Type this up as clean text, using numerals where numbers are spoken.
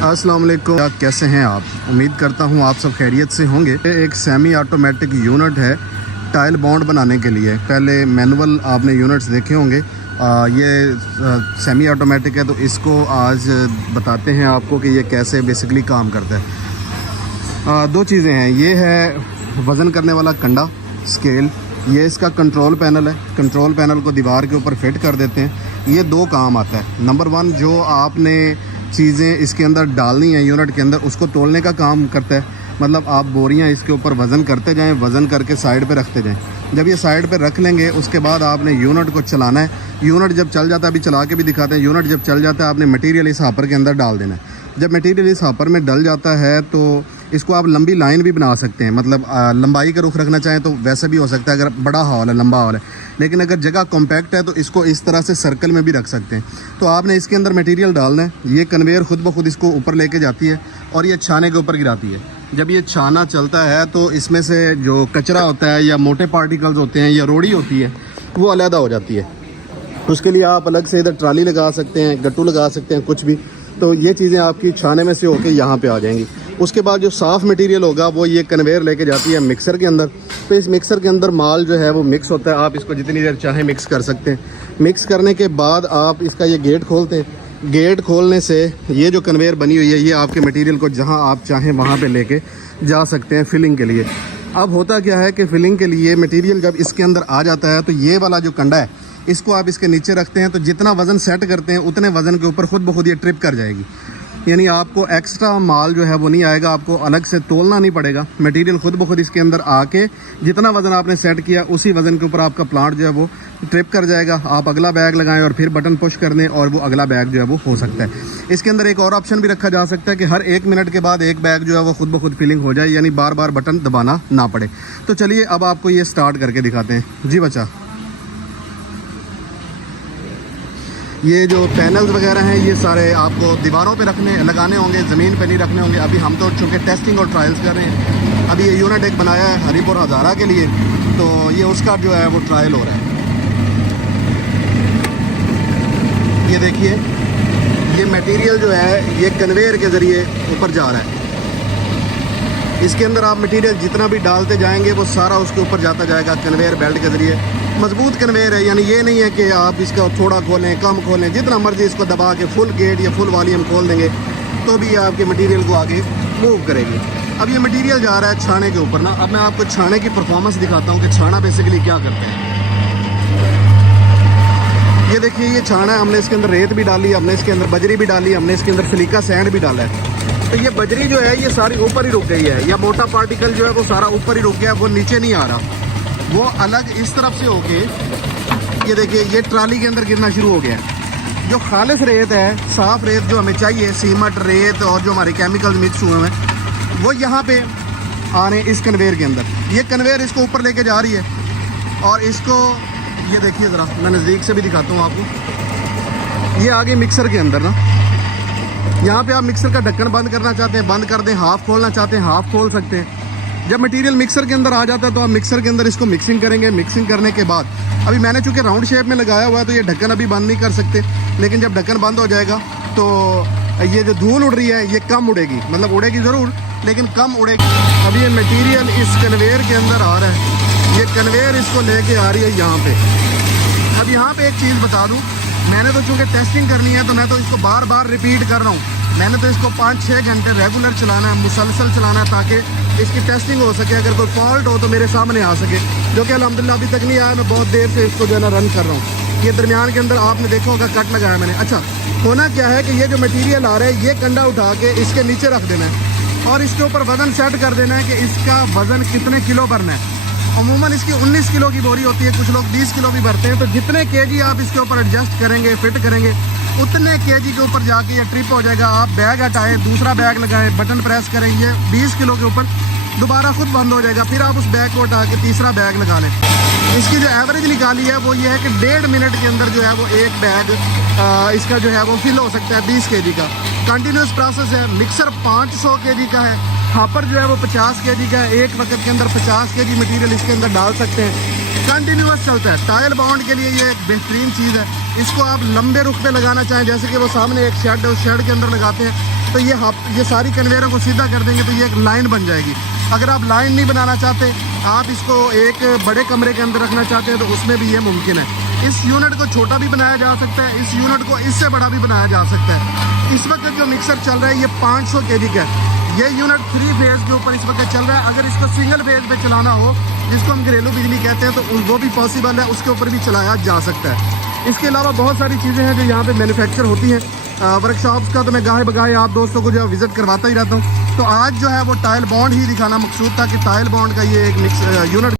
अस्सलाम वालेकुम, कैसे हैं आप? उम्मीद करता हूं आप सब खैरियत से होंगे। एक सेमी ऑटोमेटिक यूनिट है टाइल बॉन्ड बनाने के लिए। पहले मैनुअल आपने यूनिट्स देखे होंगे, ये सेमी ऑटोमेटिक है, तो इसको आज बताते हैं आपको कि ये कैसे बेसिकली काम करता है। दो चीज़ें हैं, ये है वज़न करने वाला कंडा स्केल, ये इसका कंट्रोल पैनल है। कंट्रोल पैनल को दीवार के ऊपर फिट कर देते हैं। ये दो काम आता है। नंबर वन, जो आपने चीज़ें इसके अंदर डालनी है यूनिट के अंदर, उसको तोलने का काम करता है। मतलब आप बोरियां इसके ऊपर वज़न करते जाएं, वज़न करके साइड पे रखते जाएं। जब ये साइड पे रख लेंगे उसके बाद आपने यूनिट को चलाना है। यूनिट जब चल जाता है, अभी चला के भी दिखाते हैं, यूनिट जब चल जाता है आपने मटीरियल इस हापर के अंदर डाल देना है। जब मटीरियल इस हापर में डल जाता है तो इसको आप लंबी लाइन भी बना सकते हैं। मतलब लंबाई का रुख रखना चाहें तो वैसे भी हो सकता है, अगर बड़ा हॉल है, लंबा हॉल है। लेकिन अगर जगह कॉम्पैक्ट है तो इसको इस तरह से सर्कल में भी रख सकते हैं। तो आपने इसके अंदर मटेरियल डालना है। ये कन्वेयर खुद ब खुद इसको ऊपर लेके जाती है और ये छाने के ऊपर गिराती है। जब ये छाना चलता है तो इसमें से जो कचरा होता है या मोटे पार्टिकल्स होते हैं या रोड़ी होती है वो अलग हो जाती है। उसके लिए आप अलग से इधर ट्राली लगा सकते हैं, गट्टू लगा सकते हैं, कुछ भी। तो ये चीज़ें आपकी छाने में से होके यहाँ पे आ जाएंगी। उसके बाद जो साफ़ मटेरियल होगा वो ये कन्वेयर लेके जाती है मिक्सर के अंदर। तो इस मिक्सर के अंदर माल जो है वो मिक्स होता है। आप इसको जितनी देर चाहें मिक्स कर सकते हैं। मिक्स करने के बाद आप इसका ये गेट खोलते हैं। गेट खोलने से ये जो कन्वेयर बनी हुई है ये आपके मटेरियल को जहाँ आप चाहें वहाँ पे लेके जा सकते हैं फिलिंग के लिए। अब होता क्या है कि फिलिंग के लिए मटेरियल जब इसके अंदर आ जाता है तो ये वाला जो कंडा है इसको आप इसके नीचे रखते हैं, तो जितना वज़न सेट करते हैं उतने वज़न के ऊपर खुद ब खुद ये ट्रिप कर जाएगी। यानी आपको एक्स्ट्रा माल जो है वो नहीं आएगा, आपको अलग से तोलना नहीं पड़ेगा। मटेरियल खुद ब खुद इसके अंदर आके जितना वज़न आपने सेट किया उसी वज़न के ऊपर आपका प्लांट जो है वो ट्रिप कर जाएगा। आप अगला बैग लगाएं और फिर बटन पुश कर दें और वो अगला बैग जो है वो हो सकता है। इसके अंदर एक और ऑप्शन भी रखा जा सकता है कि हर 1 मिनट के बाद एक बैग जो है वो खुद ब खुद फिलिंग हो जाए, यानी बार बार बटन दबाना ना पड़े। तो चलिए अब आपको ये स्टार्ट करके दिखाते हैं। जी बच्चा, ये जो पैनल्स वगैरह हैं ये सारे आपको दीवारों पे लगाने होंगे, ज़मीन पे नहीं रखने होंगे। अभी हम तो चूँकि टेस्टिंग और ट्रायल्स कर रहे हैं। अभी ये यूनिट एक बनाया है हरीपुर हज़ारा के लिए, तो ये उसका जो है वो ट्रायल हो रहा है। ये देखिए, ये मटेरियल जो है ये कन्वेयर के ज़रिए ऊपर जा रहा है। इसके अंदर आप मटेरियल जितना भी डालते जाएंगे वो सारा उसके ऊपर जाता जाएगा कन्वेयर बेल्ट के ज़रिए। मजबूत कन्वेयर है, यानी ये नहीं है कि आप इसका थोड़ा खोलें कम खोलें, जितना मर्जी इसको दबा के फुल गेट या फुल वॉल्यूम खोल देंगे तो भी आपके मटेरियल को आगे मूव करेगी। अब ये मटेरियल जा रहा है छाने के ऊपर ना। अब मैं आपको छाने की परफॉर्मेंस दिखाता हूँ कि छाना बेसिकली क्या करते हैं। ये देखिए, ये छाना है। हमने इसके अंदर रेत भी डाली, हमने इसके अंदर बजरी भी डाली, हमने इसके अंदर सिलिका सैंड भी डाला है। तो ये बजरी जो है ये सारी ऊपर ही रुक गई है, या मोटा पार्टिकल जो है वो सारा ऊपर ही रुक गया, वो नीचे नहीं आ रहा। वो अलग इस तरफ से होके ये देखिए ये ट्राली के अंदर गिरना शुरू हो गया है। जो खालिस रेत है, साफ़ रेत जो हमें चाहिए, सीमेंट रेत और जो हमारे केमिकल्स मिक्स हुए हैं वो यहाँ पे आ रहे हैं इस कन्वेयर के अंदर। ये कन्वेयर इसको ऊपर लेके जा रही है और इसको ये देखिए ज़रा, मैं नज़दीक से भी दिखाता हूँ आपको। ये आगे मिक्सर के अंदर ना, यहाँ पे आप मिक्सर का ढक्कन बंद करना चाहते हैं बंद कर दें, हाफ़ खोलना चाहते हैं हाफ़ खोल सकते हैं। जब मटेरियल मिक्सर के अंदर आ जाता है तो आप मिक्सर के अंदर इसको मिक्सिंग करेंगे। मिक्सिंग करने के बाद अभी मैंने चूँकि राउंड शेप में लगाया हुआ है तो ये ढक्कन अभी बंद नहीं कर सकते, लेकिन जब ढक्कन बंद हो जाएगा तो ये जो धूल उड़ रही है ये कम उड़ेगी। मतलब उड़ेगी ज़रूर लेकिन कम उड़ेगी। अब ये मटीरियल इस कन्वेयर के अंदर आ रहा है, ये कन्वेयर इसको लेके आ रही है यहाँ पे। अब यहाँ पे एक चीज़ बता दूँ, मैंने तो चूँकि टेस्टिंग करनी है तो मैं तो इसको बार बार रिपीट कर रहा हूँ। मैंने तो इसको 5-6 घंटे रेगुलर चलाना है, मुसलसल चलाना है, ताकि इसकी टेस्टिंग हो सके। अगर कोई फॉल्ट हो तो मेरे सामने आ सके, जो कि अल्हम्दुलिल्लाह अभी तक नहीं आया। मैं बहुत देर से इसको जो है ना रन कर रहा हूँ। ये दरमियान के अंदर आपने देखा होगा कट लगाया मैंने। अच्छा, होना क्या है कि ये जो मटेरियल आ रहा है ये कंडा उठा के इसके नीचे रख देना है और इसके ऊपर वज़न सेट कर देना है कि इसका वज़न कितने किलो भरना है। अमूमन इसकी 19 किलो की बोरी होती है, कुछ लोग 20 किलो भी भरते हैं। तो जितने केजी आप इसके ऊपर एडजस्ट करेंगे, फिट करेंगे, उतने केजी के ऊपर जाके ये ट्रिप हो जाएगा। आप बैग हटाएं, दूसरा बैग लगाएं, बटन प्रेस करें, ये 20 किलो के ऊपर दोबारा खुद बंद हो जाएगा। फिर आप उस बैग को हटा के तीसरा बैग लगा लें। इसकी जो एवरेज निकाली है वो ये है कि 1.5 मिनट के अंदर जो है वो एक बैग इसका जो है वो फिल हो सकता है 20 केजी का। कंटिन्यूस प्रोसेस है। मिक्सर 500 केजी का है, हापर जो है वो 50 केजी का है। एक वक्त के अंदर 50 केजी मटेरियल इसके अंदर डाल सकते हैं। कंटिन्यूस चलता है। टाइल बाउंड के लिए ये एक बेहतरीन चीज़ है। इसको आप लंबे रुख पे लगाना चाहें, जैसे कि वो सामने एक शेड है, उस शेड के अंदर लगाते हैं, तो ये सारी कन्वेयरों को सीधा कर देंगे तो ये एक लाइन बन जाएगी। अगर आप लाइन नहीं बनाना चाहते, आप इसको एक बड़े कमरे के अंदर रखना चाहते हैं, तो उसमें भी ये मुमकिन है। इस यूनिट को छोटा भी बनाया जा सकता है, इस यूनिट को इससे बड़ा भी बनाया जा सकता है। इस वक्त जो मिक्सर चल रहा है ये 500 kV का है। ये यूनिट 3 फेज के ऊपर इस वक्त चल रहा है। अगर इसको सिंगल फेज पे चलाना हो, जिसको हम घरेलू बिजली कहते हैं, तो वो भी पॉसिबल है, उसके ऊपर भी चलाया जा सकता है। इसके अलावा बहुत सारी चीज़ें हैं जो यहाँ पे मैन्युफैक्चर होती हैं। वर्कशॉप्स का तो मैं गाहे बगाहे आप दोस्तों को जो विज़िट करवाता ही रहता हूँ। तो आज जो है वो टाइल बॉन्ड ही दिखाना मकसूद था कि टाइल बॉन्ड का ये एक मिक्स यूनिट